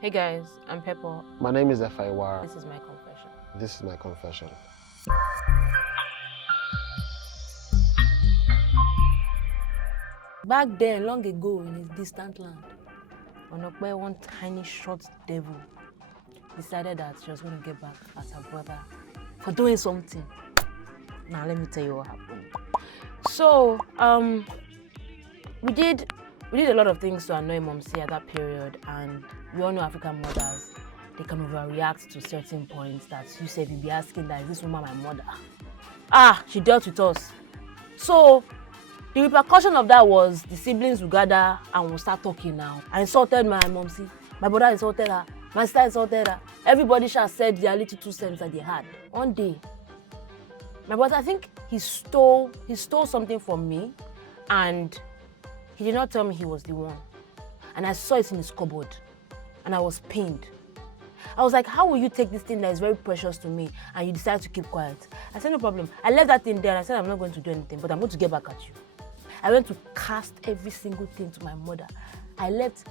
Hey guys, I'm Pepo. My name is Efa Iwara. This is my confession. This is my confession. Back then, long ago, in his distant land, Onokwe, one tiny short devil, decided that she was going to get back at her brother for doing something. Now let me tell you what happened. So, we did a lot of things to annoy Momsi at that period, and we all know African mothers, they can overreact to certain points that you said you'd be asking that, is this woman my mother? She dealt with us. So the repercussion of that was the siblings will gather and will start talking now. I insulted my Momsi, my brother insulted her, my sister insulted her. Everybody shall said their little 2 cents that they had. One day, my brother, I think he stole something from me, and he did not tell me he was the one. And I saw it in his cupboard, and I was pained. I was like, how will you take this thing that is very precious to me and you decide to keep quiet? I said, no problem. I left that thing there and I said, I'm not going to do anything, but I'm going to get back at you. I went to cast every single thing to my mother. I left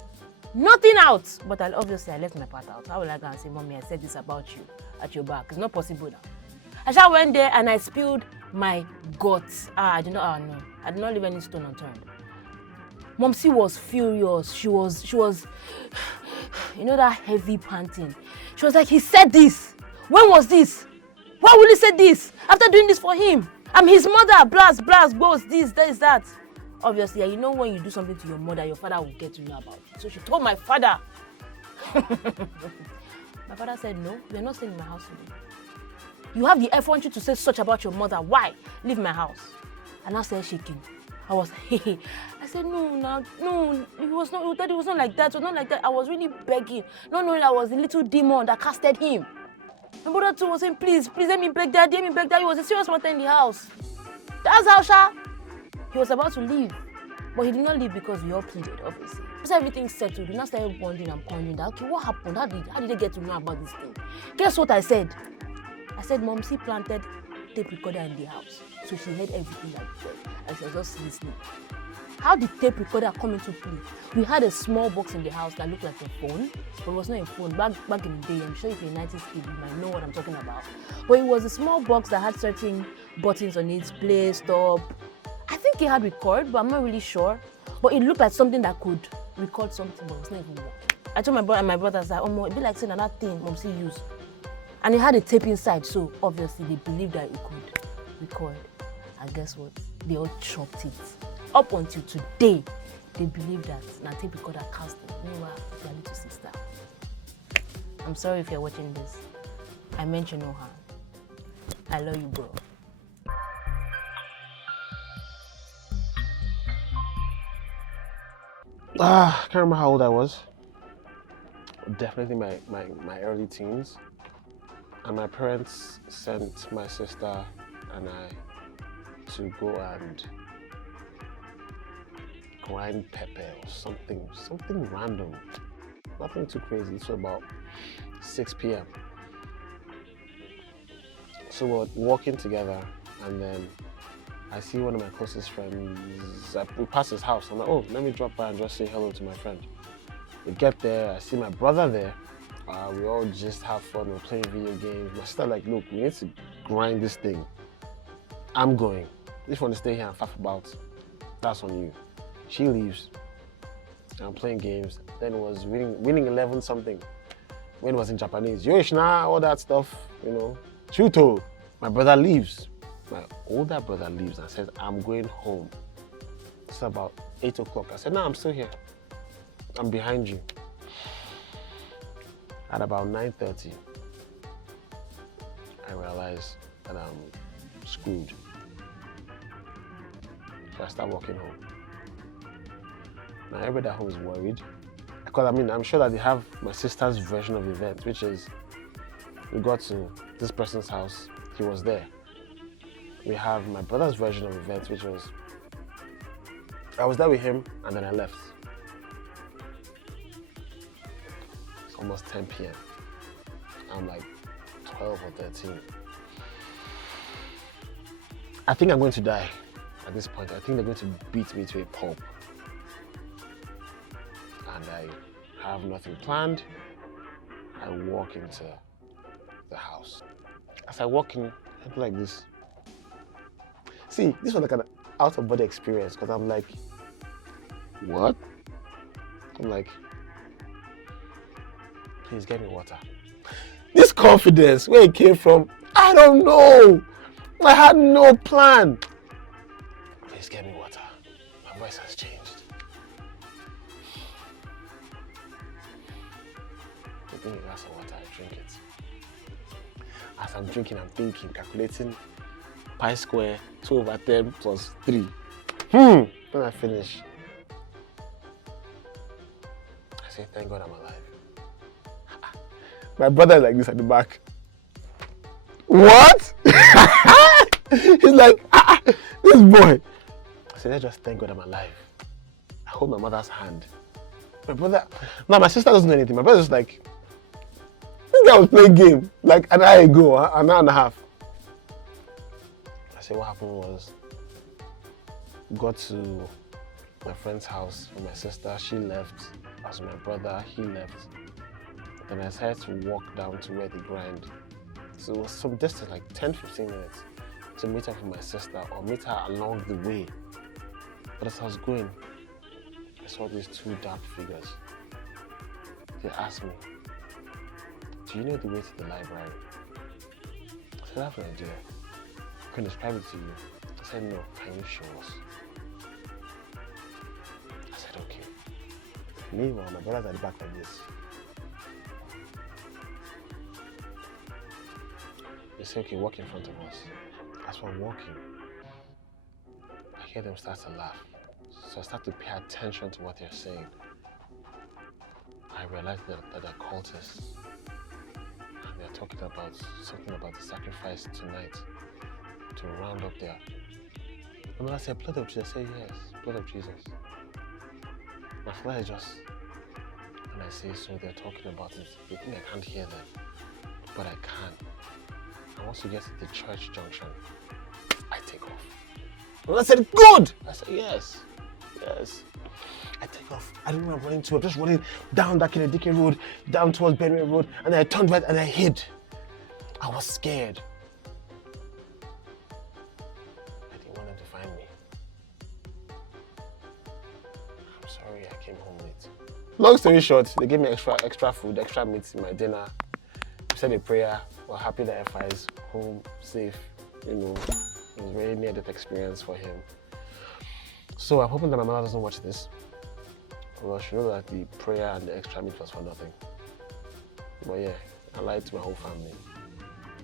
nothing out, but obviously I left my part out. How will I go and say, Mommy, I said this about you at your back? It's not possible now. I just went there and I spilled my guts. I did not leave any stone unturned. Momsi was furious. She was, you know, that heavy panting. She was like, he said this. When was this? Why will he say this? After doing this for him? I'm his mother. Blast, boast, this, that. Obviously, you know when you do something to your mother, your father will get to know about it. So she told my father. My father said, no, you're not staying in my house today. You have the effrontery to say such about your mother. Why? Leave my house. And I started shaking. I was, I said, no, it was not like that. It was not like that. I was really begging. Not knowing I was the little demon that casted him. My brother too was saying, please, let me beg Daddy, He was a serious matter in the house. That's how, he was about to leave. But he did not leave because we all pleaded, obviously. Once everything settled, we now started wondering and pondering that, okay, what happened? How did they get to know about this thing? Guess what I said? I said, Momsi planted tape recorder in the house. So she heard everything that we said, and she was just listening. How did tape recorder come into play? We had a small box in the house that looked like a phone, but it was not a phone. Back in the day, I'm sure if you're a 90s kid, you might know what I'm talking about. But it was a small box that had certain buttons on it, play, stop. I think it had record, but I'm not really sure. But it looked like something that could record something, but it was not even one. I told my brother and my brother, I was like, it'd be like saying another thing Momsi used. And it had a tape inside, so obviously they believed that it could record. And guess what? They all chopped it. Up until today, they believe that na tape recorder cast them. Meanwhile, their little sister. I'm sorry if you're watching this. I meant you no harm. I love you, bro. I can't remember how old I was. Definitely my early teens. And my parents sent my sister and I to go and grind pepper or something random. Nothing too crazy. It's about 6 p.m. So we're walking together, and then I see one of my closest friends. We pass his house. I'm like, oh, let me drop by and just say hello to my friend. We get there, I see my brother there. We all just have fun. We're playing video games. My sister like, look, we need to grind this thing. I'm going. If you want to stay here and faff about, that's on you. She leaves. I'm playing games. Then it was winning 11 something. When it was in Japanese, Yoshina, all that stuff, you know. Shuto. My brother leaves. My older brother leaves and says, I'm going home. It's about 8 o'clock. I said, no, I'm still here. I'm behind you. At about 9:30, I realized that I'm screwed. So I start walking home. Now everybody at home is worried. Because I'm sure that they have my sister's version of the event, which is we got to this person's house, he was there. We have my brother's version of the event, which was I was there with him and then I left. It's almost 10 p.m. I'm like 12 or 13. I think I'm going to die at this point. I think they're going to beat me to a pulp. And I have nothing planned. I walk into the house. As I walk in, I do like this. See, this was like an out-of-body experience because I'm like, what? I'm like, please get me water. This confidence, where it came from, I don't know. I had no plan. Please get me water. My voice has changed. I drink a glass of water, I drink it. As I'm drinking, I'm thinking, calculating pi square 2/10 plus 3. When I finish, I say, thank God I'm alive. My brother is like this at the back. What? He's like, this boy. I said, let's just thank God I'm alive. I hold my mother's hand. My brother, now my sister doesn't know anything. My brother's like, this guy was playing game like an hour ago, an hour and a half. I said, what happened was, got to my friend's house with my sister, she left. I was with my brother, he left. Then I decided to walk down to where they grind. So it was some distance, like 10-15 minutes, to meet up with my sister or meet her along the way. But as I was going, I saw these two dark figures. They asked me, do you know the way to the library? I said, I have no idea. I can describe it to you. I said, no, can you show us? I said, okay. Meanwhile, my brother's at the back like this. They say, okay, walk in front of us. As we're walking, I hear them start to laugh. So I start to pay attention to what they're saying. I realize that they're cultists. And they're talking about something about the sacrifice tonight to round up there. And when I say blood of Jesus, I say yes, blood of Jesus. My father is just, and I say, so they're talking about it. They think I can't hear them, but I can. And once we get to the church junction, I take off. And I said, good! I said, yes, yes. I take off. I don't know where I'm running to. I'm just running down that Kennedy Road, down towards Benway Road, and then I turned right and I hid. I was scared. I didn't want them to find me. I'm sorry I came home late. Long story short, they gave me extra food, extra meat in my dinner. We said a prayer. We're happy that Efa is home, safe. You know, it was a very near-death experience for him. So I'm hoping that my mother doesn't watch this. Well, she knows that the prayer and the extra meat was for nothing. But yeah, I lied to my whole family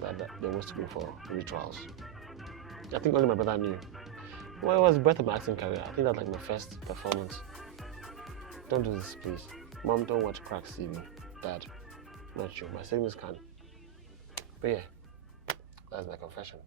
that they was to go for rituals. I think only my brother knew. Well, it was the birth of my acting career. I think that's like my first performance. Don't do this, please. Mom, don't watch KraksTV. Dad, not you. My siblings can. But yeah, that's my confession.